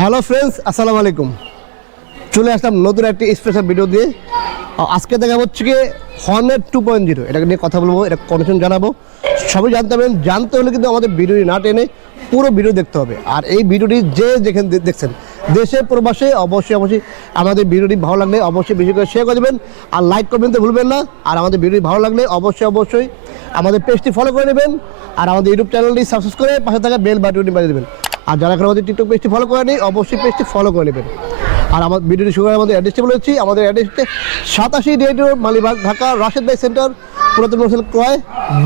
Hello friends, আসসালামু আলাইকুম। চলে আসলাম নতুন একটি স্পেশাল ভিডিও দিয়ে। আজকে দেখা হচ্ছে কি হর্নেট 2.0, এটাকে নিয়ে কথা বলবো, এটা কন্ডিশন জানাবো। সবই জানতে হবে, জানতে হলে কিন্তু আমাদের ভিডিওটি না টেনে পুরো ভিডিও দেখতে হবে। আর এই ভিডিওটি যে যেখানে দেখছেন, দেশে প্রবাসে, অবশ্যই আমাদের ভিডিওটি ভালো লাগলে অবশ্যই বেশি করে শেয়ার করে দেবেন আর লাইক করবেন তো ভুলবেন না। আর আমাদের ভিডিওটি ভালো লাগলে অবশ্যই আমাদের পেজটি ফলো করে নেবেন আর আমাদের ইউটিউব চ্যানেলটি সাবস্ক্রাইব করে পাশে থাকা বেল বাটনটি বাজিয়ে দেবেন। আর যারা এখন আমাদের টিকটক পেজটি ফলো করে নেই, অবশ্যই পেজটি ফলো করে নেবেন। আর আমার ভিডিওটি শুরু আমাদের অ্যাড্রেসটি বলেছি, আমাদের অ্যাড্রেস হচ্ছে 87 ডেট রোড, মালিবাগ, ঢাকা, রাশেদ ভাই সেন্টার, পুরাতন মোটরসাইকেল ক্রয়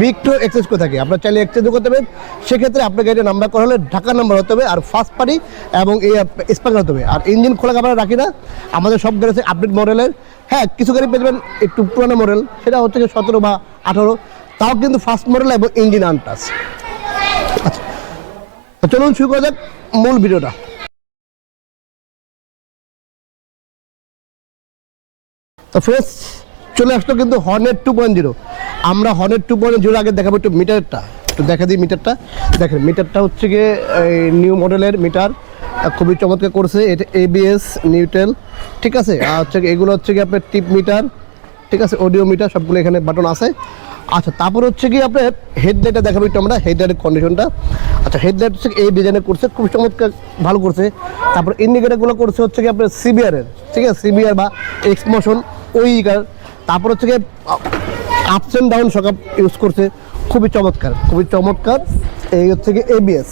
বিক্রয় এক্সচেঞ্জ করে থাকে। আপনার চাইলে এক্সচেঞ্জও করতে পারবেন। সেক্ষেত্রে আপনার গাড়ির নাম্বার করা হলে ঢাকার নাম্বার হতে হবে আর ফার্স্ট পার্টি এবং এই স্পার্কার হতে হবে। আর ইঞ্জিন খোলা আমরা রাখি না, আমাদের সব গাড়ি আছে আপডেট মডেলের। হ্যাঁ, কিছু গাড়ি পেয়ে যাবেন একটু পুরোনো মডেল, সেটা হচ্ছে 17 বা 18, তাও কিন্তু ফার্স্ট মডেল এবং ইঞ্জিন আনটাচ। আচ্ছা, চলুন শুরু করা যাক মূল ভিডিওটা। তো ফ্রেন্ডস, চলে আসলো কিন্তু হর্নেট 2.0। আমরা হর্নেট 2.0 আগে দেখাবো একটু মিটারটা, একটু দেখা দিই মিটারটা। দেখেন, মিটারটা হচ্ছে গিয়ে নিউ মডেলের মিটার, খুবই চমৎকার করছে। এটা ABS নিউট্রাল, ঠিক আছে। আর হচ্ছে এগুলো হচ্ছে কি আপনার টিপ মিটার, ঠিক আছে, অডিও মিটার, সবগুলো এখানে বাটন আছে। আচ্ছা, তারপর হচ্ছে কি আপনার হেডলাইটটা দেখাবো একটু আমরা, হেডলাইটের কন্ডিশনটা। আচ্ছা, হেডলাইট হচ্ছে এই ডিজাইনের করছে, খুব চমৎকার ভালো করছে। তারপর ইন্ডিকেটারগুলো করছে হচ্ছে কি আপনার CBR-এর, ঠিক আছে, CBR বা এক্সমোশন ওই। তারপর হচ্ছে কি আপস অ্যান্ড ডাউন সকাপ ইউজ করছে, খুবই চমৎকার। এই হচ্ছে কি ABS,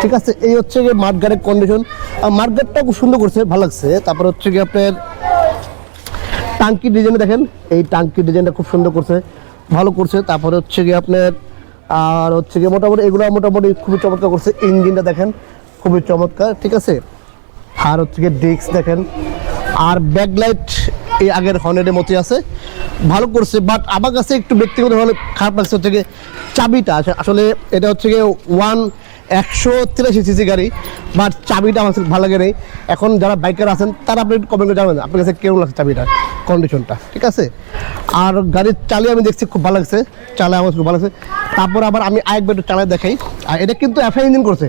ঠিক আছে। এই হচ্ছে কি মাঠগার্ডের কন্ডিশন, আর মাঠগার্ডটাও খুব সুন্দর করছে, ভালো লাগছে। তারপর হচ্ছে কি আপনার টাঙ্কি ডিজাইন, দেখেন এই টাঙ্কি ডিজাইনটা খুব সুন্দর করছে, ভালো করছে। তারপরে হচ্ছে কি আপনার আর হচ্ছে কি মোটামুটি এগুলো মোটামুটি খুবই চমৎকার করছে। ইঞ্জিনটা দেখেন খুবই চমৎকার, ঠিক আছে। আর হচ্ছে কি ডিস্ক দেখেন, আর ব্যাকলাইট এই আগের হর্নেটের মতোই আছে, ভালো করছে। বাট আমার কাছে একটু ব্যক্তিগতভাবে খারাপ লাগছে হচ্ছে কি চাবিটা। আসলে এটা হচ্ছে কি 183 সিসি গাড়ি, বাট চাবিটা আমার ভালো লাগে নেই। এখন যারা বাইকার আছেন তারা আপনি একটু কমেন্ট করে জানাবেন আপনার কাছে কেমন লাগছে চাবিটার কন্ডিশনটা, ঠিক আছে। আর গাড়ির চালিয়ে আমি দেখছি খুব ভালো লাগছে, চালায় আমার খুব ভালো লাগছে। তারপর আবার আমি আরেকবার একটু চালায় দেখাই। আর এটা কিন্তু FI ইঞ্জিন করছে,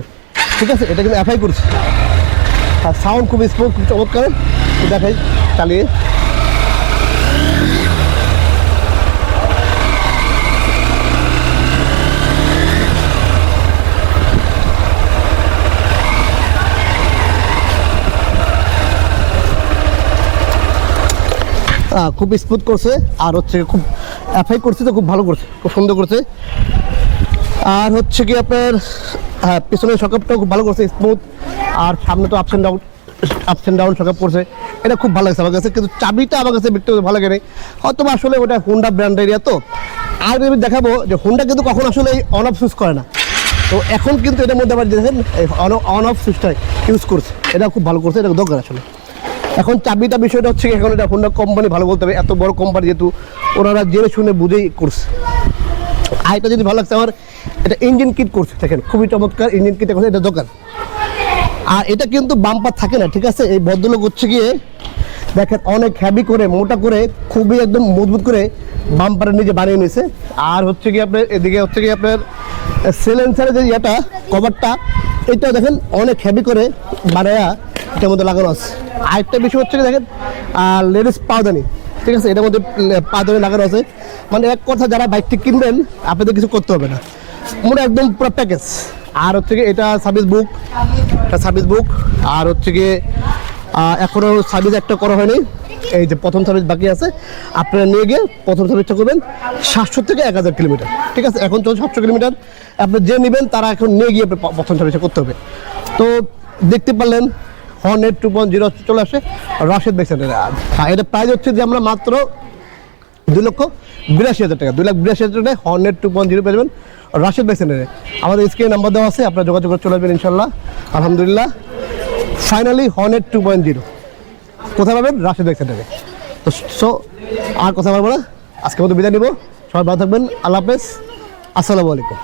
ঠিক আছে, এটা কিন্তু FI করছে। আর সাউন্ড খুব স্মুথ, খুব চমৎকার, দেখাই চালিয়ে। খুব স্মুথ করছে, আর হচ্ছে খুব FI করছে, তো খুব ভালো করছে, খুব সুন্দর করছে। আর হচ্ছে কি আপনার হ্যাঁ, পিছনের সকাপটাও খুব ভালো করছে, স্মুথ। আর সামনে তো আপস অ্যান্ড ডাউন সকাপ করছে, এটা খুব ভালো লাগছে আমার কাছে। কিন্তু চাবিটা আমার কাছে ব্যক্তিগত ভালো লাগে, হয়তো আসলে ওটা হোন্ডা ব্র্যান্ড এরিয়া। তো আর আমি দেখাবো যে হোন্ডা কিন্তু কখন আসলে এই অন অফ সুইচ করে না। তো এখন কিন্তু এটার মধ্যে আবার দেখেন অন অফ সুইচটা ইউজ করছে, এটা খুব ভালো করছে, এটা দরকার আসলে। এখন চাবিটা বিষয়টা হচ্ছে এখন এটা হোন্ডা কোম্পানি ভালো বলতে হবে, এত বড় কোম্পানি যেহেতু ওনারা জেনে শুনে বুঝেই করছে। আর এটা যদি ভালো লাগছে আমার, এটা ইঞ্জিন কিট করছে, দেখেন খুবই চমৎকার ইঞ্জিন কিট করছে, এটা দোকান। আর এটা কিন্তু বাম্পার থাকে না, ঠিক আছে। এই ভদ্রলোক হচ্ছে গিয়ে দেখেন অনেক হ্যাভি করে, মোটা করে, খুবই একদম মজবুত করে বাম্পারের নিজে বানিয়ে নিয়েছে। আর হচ্ছে কি আপনার এদিকে হচ্ছে কি আপনার সিলেন্সারের যে ইয়েটা কভারটা, এটাও দেখেন অনেক হ্যাভি করে বানায়া এটার মধ্যে লাগানো আছে। আরেকটা বিষয় হচ্ছে দেখেন লেডিস পাউদানি, ঠিক আছে, এটার মধ্যে পাউদানি লাগানো আছে। মানে এক কথা যারা বাইকটি কিনবেন আপনাদের কিছু করতে হবে না, মনে একদম পুরো প্যাকেজ। আর হচ্ছে কি এটা সার্ভিস বুক, আর হচ্ছে গিয়ে এখনও সার্ভিস একটা করা হয়নি, এই যে প্রথম সার্ভিস বাকি আছে। আপনারা নিয়ে গিয়ে প্রথম সার্ভিসটা করবেন 700 থেকে 1000 কিলোমিটার, ঠিক আছে। এখন চলছে 700 কিলোমিটার। আপনি যে নেবেন তারা এখন নিয়ে গিয়ে প্রথম সার্ভিসটা করতে হবে। তো দেখতে পারলেন হর্নেট 2.0 চলে আসে রাশেদ ভাই সেন্টারে। এটা প্রাইস হচ্ছে যে আমরা মাত্র 2,82,000 টাকা, 2,82,000 টাকায় হর্নেট 2.0 পেয়ে যাবেন রাশেদ ভাই সেন্টারে। আমাদের স্ক্রিনে নাম্বার দেওয়া আছে, আপনারা যোগাযোগ করে চলে আসবেন ইনশাল্লাহ। আলহামদুলিল্লাহ, ফাইনালি হর্নেট 2.0 কোথায় পাবেন? রাশেদ ভাই সেন্টারে। তো আর কথা বলবো না, আজকের মতো বিদায় নিব। সবাই ভালো থাকবেন, আল্লাহ হাফেজ, আসসালামু আলাইকুম।